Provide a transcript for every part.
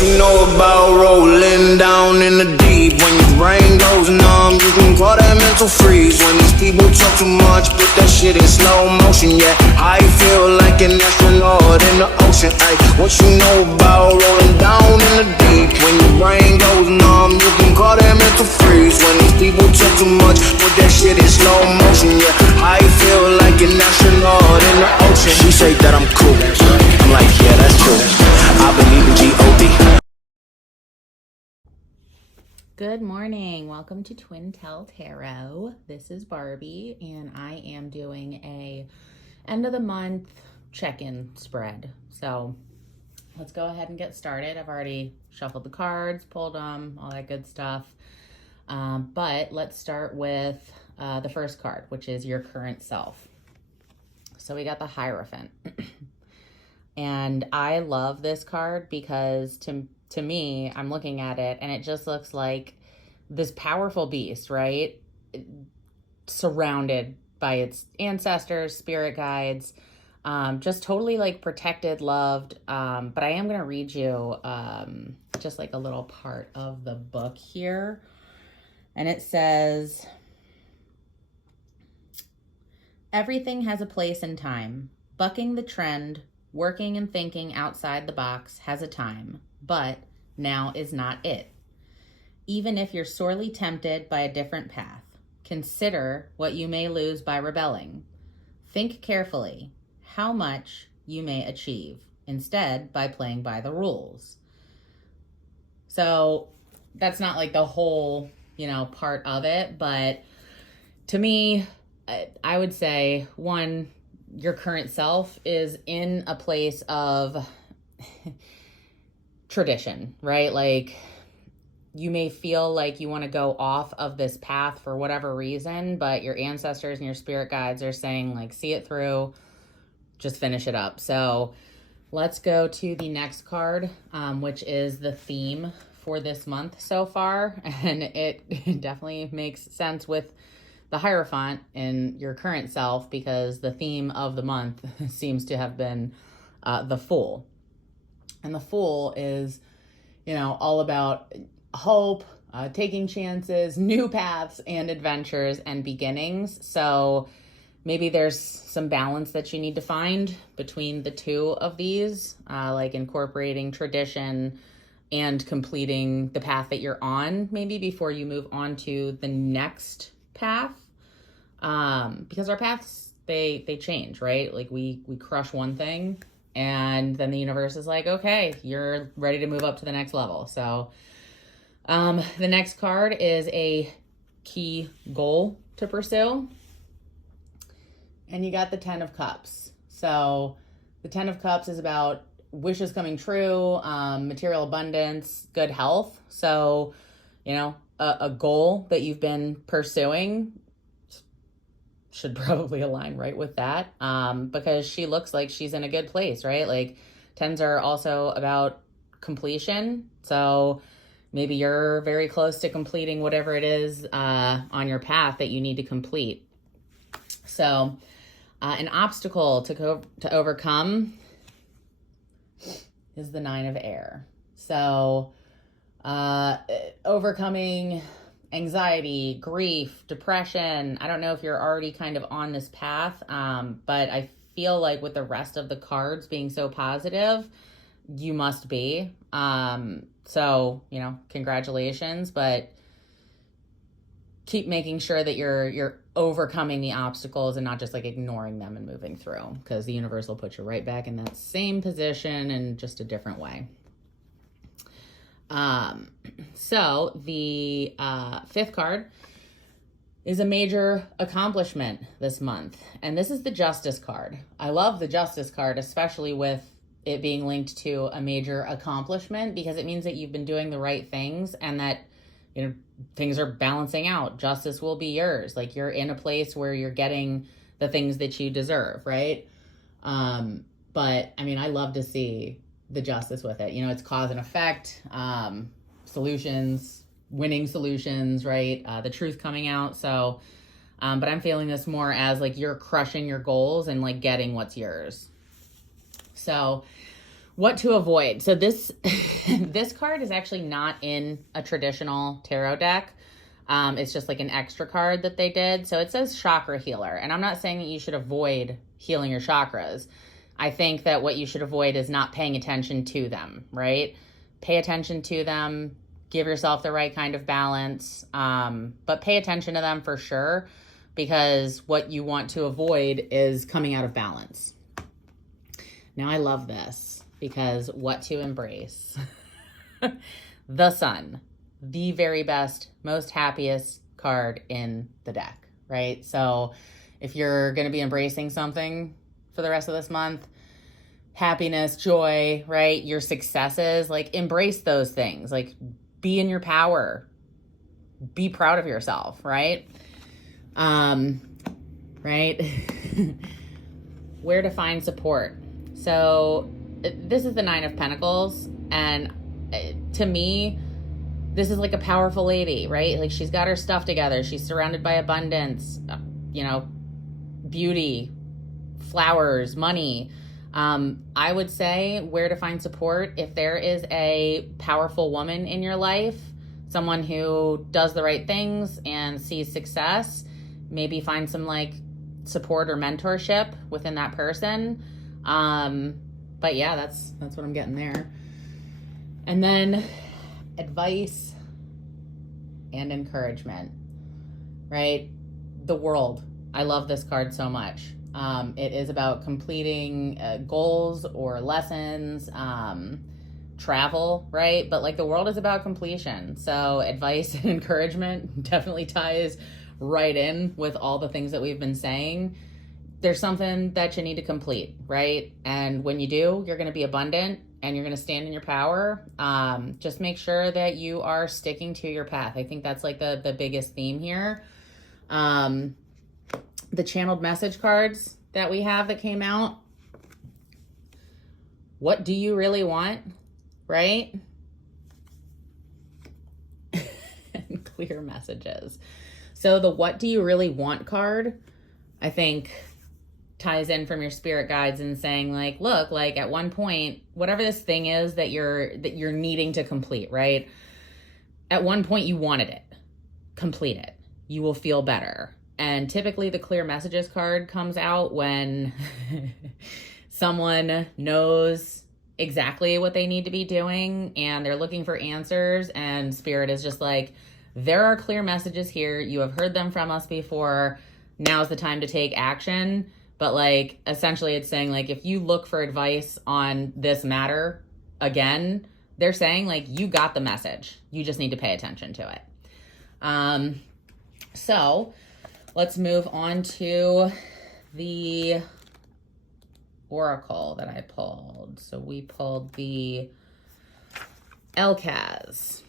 you know about rolling down in the deep? When your brain goes numb, you can call that mental freeze. When these people talk too much, put that shit in slow motion. Yeah, I feel like an astronaut in the ocean. Ay, what you know about rolling down in the deep? When your brain goes numb, you can call that mental freeze. When these people talk too much, put that shit in slow motion. Yeah, I feel like an astronaut in the ocean. She say that I'm cool. I'm like, yeah, that's true. I believe in G-O-D. Good morning. Welcome to Twin Tell Tarot. This is Barbie, and I am doing a end of the month check-in spread. So let's go ahead and get started. I've already shuffled the cards, pulled them, all that good stuff. But let's start with the first card, which is your current self. So we got the Hierophant. And I love this card because to me, I'm looking at it and it just looks like this powerful beast, right? Surrounded by its ancestors, spirit guides, just totally like protected, loved. But I am going to read you just like a little part of the book here. And it says, everything has a place and time. Bucking the trend, working and thinking outside the box has a time, but now is not it. Even if you're sorely tempted by a different path, consider what you may lose by rebelling. Think carefully how much you may achieve instead by playing by the rules. So that's not like the whole, part of it, but to me, I would say one, your current self is in a place of tradition, right? Like you may feel like you want to go off of this path for whatever reason, but your ancestors and your spirit guides are saying like, see it through, just finish it up. So let's go to the next card, which is the theme for this month so far. And it definitely makes sense with the Hierophant in your current self because the theme of the month seems to have been the Fool. And the Fool is, all about hope, taking chances, new paths and adventures and beginnings. So maybe there's some balance that you need to find between the two of these, like incorporating tradition and completing the path that you're on, maybe before you move on to the next path. Because our paths, they change, right? Like we crush one thing and then the universe is like, okay, you're ready to move up to the next level. So, the next card is a key goal to pursue. And you got the 10 of Cups. So the 10 of Cups is about wishes coming true, material abundance, good health. So, a goal that you've been pursuing should probably align right with that, because she looks like she's in a good place, right? Like 10s are also about completion. So maybe you're very close to completing whatever it is on your path that you need to complete. So an obstacle to overcome is the 9 of Air. So overcoming anxiety, grief, depression. I don't know if you're already kind of on this path, but I feel like with the rest of the cards being so positive, you must be. So, congratulations, but keep making sure that you're overcoming the obstacles and not just like ignoring them and moving through, because the universe will put you right back in that same position in just a different way. So the 5th card is a major accomplishment this month. And this is the Justice card. I love the Justice card, especially with it being linked to a major accomplishment, because it means that you've been doing the right things and that, things are balancing out. Justice will be yours. Like you're in a place where you're getting the things that you deserve, right? But I mean, I love to see the justice with it. It's cause and effect, solutions, winning solutions, right? The truth coming out. So, but I'm feeling this more as like you're crushing your goals and like getting what's yours. So What to avoid. So this this card is actually not in a traditional tarot deck. It's just like an extra card that they did. So it says chakra healer. And I'm not saying that you should avoid healing your chakras. I think that what you should avoid is not paying attention to them, right? Pay attention to them. Give yourself the right kind of balance. But pay attention to them for sure, because what you want to avoid is coming out of balance. Now I love this, because what to embrace. The Sun. The very best, most happiest card in the deck, right? So if you're going to be embracing something for the rest of this month, happiness, joy, right? Your successes, like embrace those things, like be in your power, be proud of yourself, right? Right? Where to find support. So this is the Nine of Pentacles, and to me, this is like a powerful lady, right? Like she's got her stuff together. She's surrounded by abundance, beauty, flowers, money. I would say where to find support. If there is a powerful woman in your life, someone who does the right things and sees success, maybe find some like support or mentorship within that person. But yeah, that's what I'm getting there. And then advice and encouragement, right? The World. I love this card so much. It is about completing goals or lessons, travel, right? But like the World is about completion. So advice and encouragement definitely ties right in with all the things that we've been saying. There's something that you need to complete, right? And when you do, you're going to be abundant and you're going to stand in your power. Just make sure that you are sticking to your path. I think that's like the biggest theme here. The channeled message cards that we have that came out. What do you really want, right? And clear messages. So the what do you really want card, I think, ties in from your spirit guides and saying like, look, like at one point, whatever this thing is that you're needing to complete, right? At one point you wanted it. Complete it. You will feel better. And typically the clear messages card comes out when someone knows exactly what they need to be doing and they're looking for answers, and spirit is just like, there are clear messages here. You have heard them from us before. Now's the time to take action. But like, essentially it's saying like, if you look for advice on this matter again, they're saying like, you got the message. You just need to pay attention to it. So let's move on to the oracle that I pulled. So we pulled the Elkaz,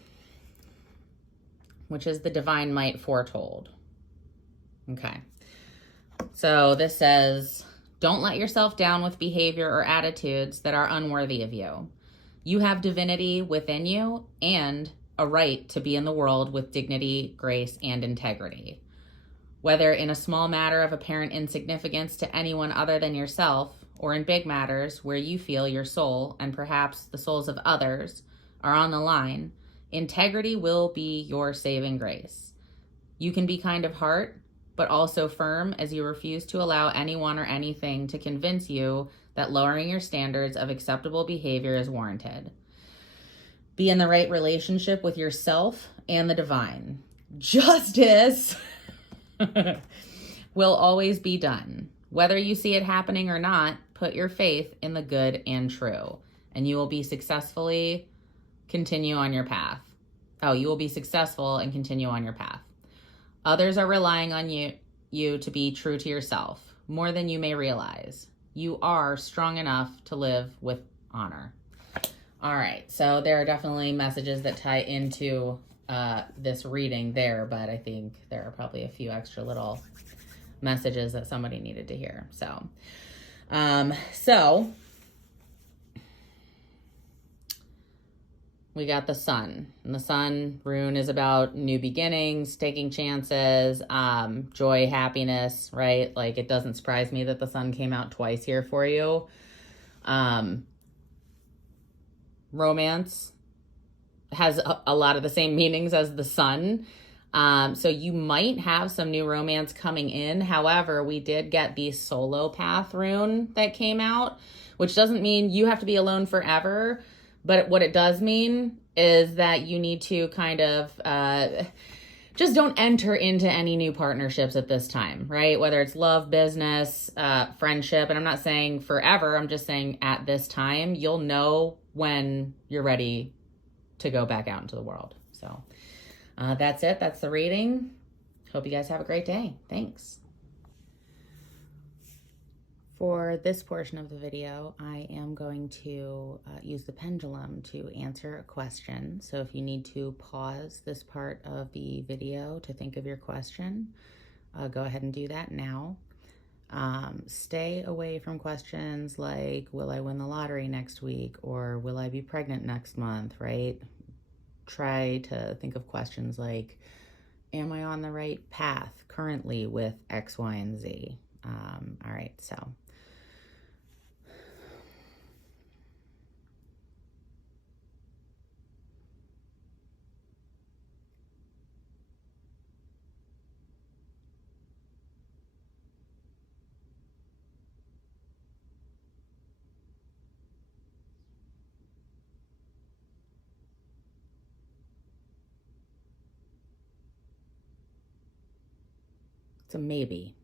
which is the divine might foretold. Okay. So this says, don't let yourself down with behavior or attitudes that are unworthy of you. You have divinity within you and a right to be in the world with dignity, grace, and integrity. Whether in a small matter of apparent insignificance to anyone other than yourself, or in big matters where you feel your soul and perhaps the souls of others are on the line, integrity will be your saving grace. You can be kind of heart, but also firm as you refuse to allow anyone or anything to convince you that lowering your standards of acceptable behavior is warranted. Be in the right relationship with yourself and the divine. Justice will always be done. Whether you see it happening or not, put your faith in the good and true, and you will be successfully continue on your path. You will be successful and continue on your path. Others are relying on you to be true to yourself, more than you may realize. You are strong enough to live with honor. All right, so there are definitely messages that tie into this reading there, but I think there are probably a few extra little messages that somebody needed to hear. So we got the Sun, and the Sun rune is about new beginnings, taking chances, joy, happiness, right? Like, it doesn't surprise me that the Sun came out twice here for you. romance has a lot of the same meanings as the sun. So you might have some new romance coming in. However, we did get the solo path rune that came out, which doesn't mean you have to be alone forever. But what it does mean is that you need to kind of just don't enter into any new partnerships at this time, right? Whether it's love, business, friendship. And I'm not saying forever. I'm just saying at this time, you'll know when you're ready to go back out into the world. So that's it. That's the reading. Hope you guys have a great day. Thanks. For this portion of the video, I am going to use the pendulum to answer a question. So if you need to pause this part of the video to think of your question, go ahead and do that now. Stay away from questions like, will I win the lottery next week? Or will I be pregnant next month, right? Try to think of questions like, am I on the right path currently with X, Y, and Z? All right, so. It's a maybe.